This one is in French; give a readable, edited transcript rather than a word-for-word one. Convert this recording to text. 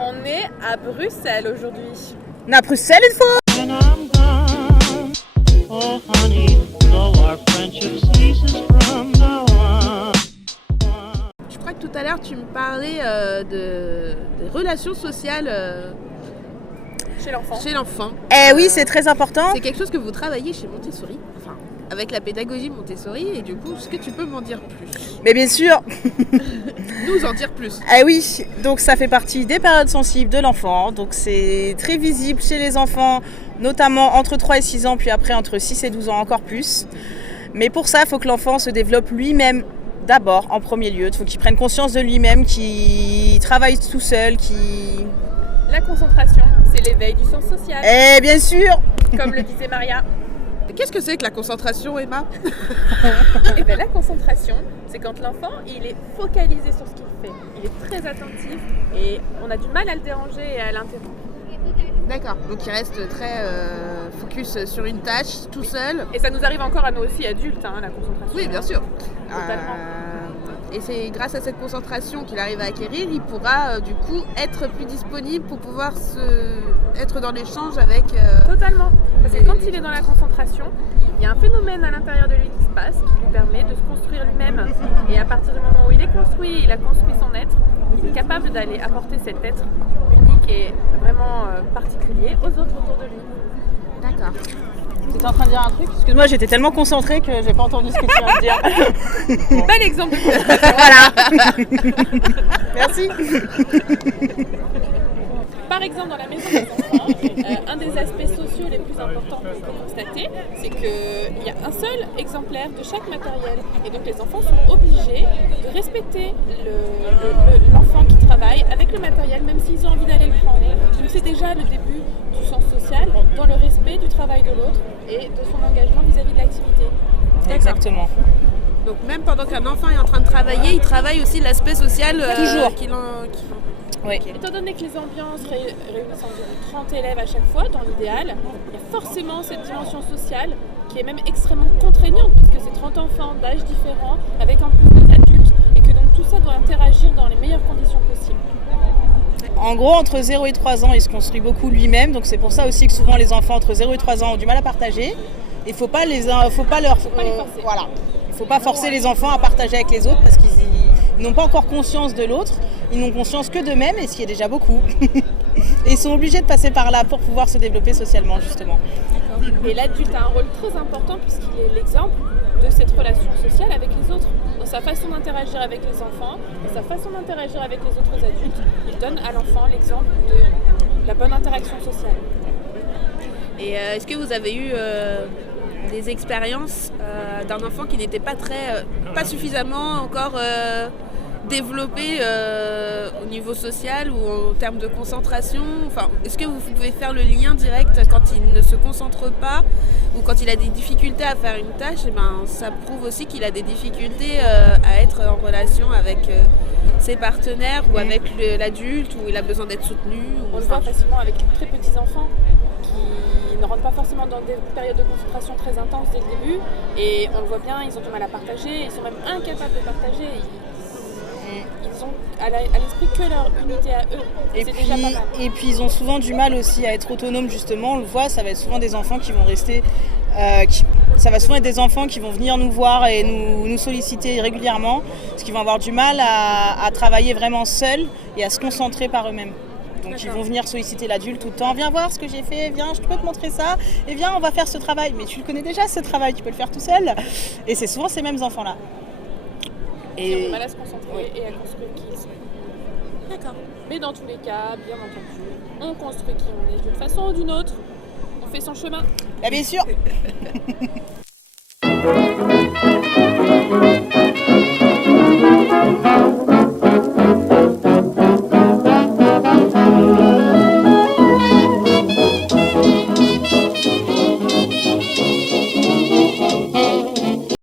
On est à Bruxelles aujourd'hui. On est à Bruxelles une fois. When I'm gone, oh honey, though our friendship ceases from now on. Je crois que tout à l'heure tu me parlais des relations sociales Chez l'enfant. chez l'enfant. Eh oui, c'est très important. C'est quelque chose que vous travaillez chez Montessori, enfin avec la pédagogie Montessori, et du coup, est-ce que tu peux m'en dire plus? Mais bien sûr. Nous en dire plus. Eh oui, donc ça fait partie des périodes sensibles de l'enfant. Donc c'est très visible chez les enfants, notamment entre 3 et 6 ans, puis après entre 6 et 12 ans encore plus. Mais pour ça, il faut que l'enfant se développe lui-même d'abord, en premier lieu. Il faut qu'il prenne conscience de lui-même, qu'il travaille tout seul, La concentration, c'est l'éveil du sens social, Eh bien sûr. comme le disait Maria. Qu'est-ce que c'est que la concentration, Emma? Et bien la concentration, c'est quand l'enfant il est focalisé sur ce qu'il fait. Il est très attentif et on a du mal à le déranger et à l'interrompre. D'accord, donc il reste très focus sur une tâche, tout seul. Et ça nous arrive encore à nous aussi adultes, hein, la concentration. Oui, bien sûr. Totalement. Et c'est grâce à cette concentration qu'il arrive à acquérir, il pourra du coup être plus disponible pour pouvoir être dans l'échange avec... Totalement. Parce que quand il est dans la concentration, il y a un phénomène à l'intérieur de lui qui se passe, qui lui permet de se construire lui-même. Et à partir du moment où il est construit, il a construit son être, il est capable d'aller apporter cet être unique et vraiment particulier aux autres autour de lui. D'accord. Tu étais en train de dire un truc? Excuse-moi, j'étais tellement concentrée que j'ai pas entendu ce que tu viens de dire. Bel exemple de Voilà. Merci. Par exemple, dans la maison des enfants, un des aspects sociaux les plus importants qu'on peut constater, c'est qu'il y a un seul exemplaire de chaque matériel. Et donc les enfants sont obligés de respecter l'enfant qui travaille avec le matériel, même s'ils ont envie d'aller le prendre. Donc c'est déjà le début du sens social, dans le respect du travail de l'autre et de son engagement vis-à-vis de l'activité. Exactement. Donc même pendant qu'un enfant est en train de travailler, il travaille aussi l'aspect social Toujours. Oui. Étant donné que les ambiances réunissent environ 30 élèves à chaque fois, dans l'idéal, il y a forcément cette dimension sociale qui est même extrêmement contraignante puisque c'est 30 enfants d'âges différents avec en plus des adultes et que donc tout ça doit interagir dans les meilleures conditions possibles. En gros, entre 0 et 3 ans, il se construit beaucoup lui-même. Donc c'est pour ça aussi que souvent les enfants entre 0 et 3 ans ont du mal à partager. Il ne faut pas les forcer. Voilà. Il ne faut pas forcer les enfants à partager avec les autres parce qu'ils n'ont pas encore conscience de l'autre. Ils n'ont conscience que d'eux-mêmes et ce qui est déjà beaucoup. Et ils sont obligés de passer par là pour pouvoir se développer socialement, justement. Et l'adulte a un rôle très important puisqu'il est l'exemple de cette relation sociale avec les autres. Dans sa façon d'interagir avec les enfants, dans sa façon d'interagir avec les autres adultes, il donne à l'enfant l'exemple de la bonne interaction sociale. Et est-ce que vous avez eu des expériences d'un enfant qui n'était pas suffisamment encore développé au niveau social ou en termes de concentration? Enfin, est-ce que vous pouvez faire le lien direct quand il ne se concentre pas ou quand il a des difficultés à faire une tâche? Et ben, ça prouve aussi qu'il a des difficultés à être en relation avec ses partenaires ou avec l'adulte, où il a besoin d'être soutenu. On le voit facilement avec les très petits enfants qui ne rentrent pas forcément dans des périodes de concentration très intenses dès le début et on le voit bien, ils ont du mal à partager, ils sont même incapables de partager. Ils ont à l'esprit que leur unité à eux. Et puis ils ont souvent du mal aussi à être autonomes, justement. On le voit, ça va être souvent des enfants qui vont rester... ça va souvent être des enfants qui vont venir nous voir et nous solliciter régulièrement parce qu'ils vont avoir du mal à travailler vraiment seuls et à se concentrer par eux-mêmes. Donc ils vont venir solliciter l'adulte tout le temps. Viens voir ce que j'ai fait, viens, je peux te montrer ça. Et viens, on va faire ce travail. Mais tu le connais déjà, ce travail, tu peux le faire tout seul. Et c'est souvent ces mêmes enfants-là. Qui ont du mal à se concentrer et à construire qui ils sont. D'accord. Mais dans tous les cas, bien entendu, on construit qui on est d'une façon ou d'une autre. On fait son chemin. Bah, bien sûr.